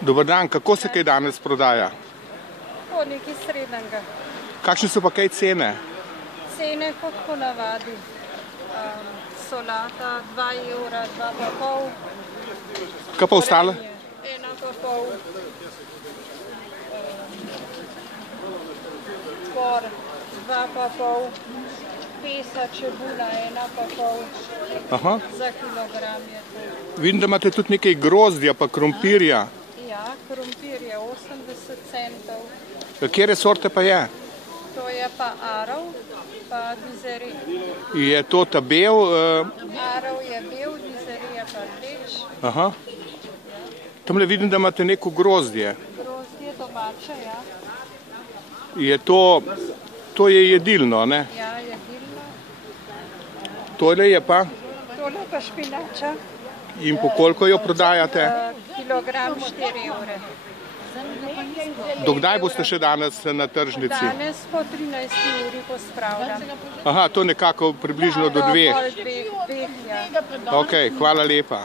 Dobar dan, kako se kaj danes prodaja? Po nekaj srednjega. Kakšne so pa kaj cene? Cene kot ponavadi. Solata 2 evra, 2,5. Kaj pa ostale? 1,5. Por 2,5. Pesa čebula 1,5. Aha. Za kilogram je to. Vidim, da imate tudi nekaj grozdja pa krompirja. Ja, krompir je 80 centov. Katere sorte pa je? To je pa arov, pa dizeri. Je to ta bel? Arov je bel, dizeri je pa rdeč. Aha. Tamle vidim, da imate neko grozdje. Grozdje domače, ja. Je to je jedilno, ne? Ja, jedilno. Tole je pa? Tole pa špinača. In po koliko jo prodajate? Kilogram 4 evre. Dokdaj boste še danes na tržnici? Danes po 13 uri pospravljam. Aha, to nekako približno do 2. Do pol dveh, ja. Ok, hvala lepa.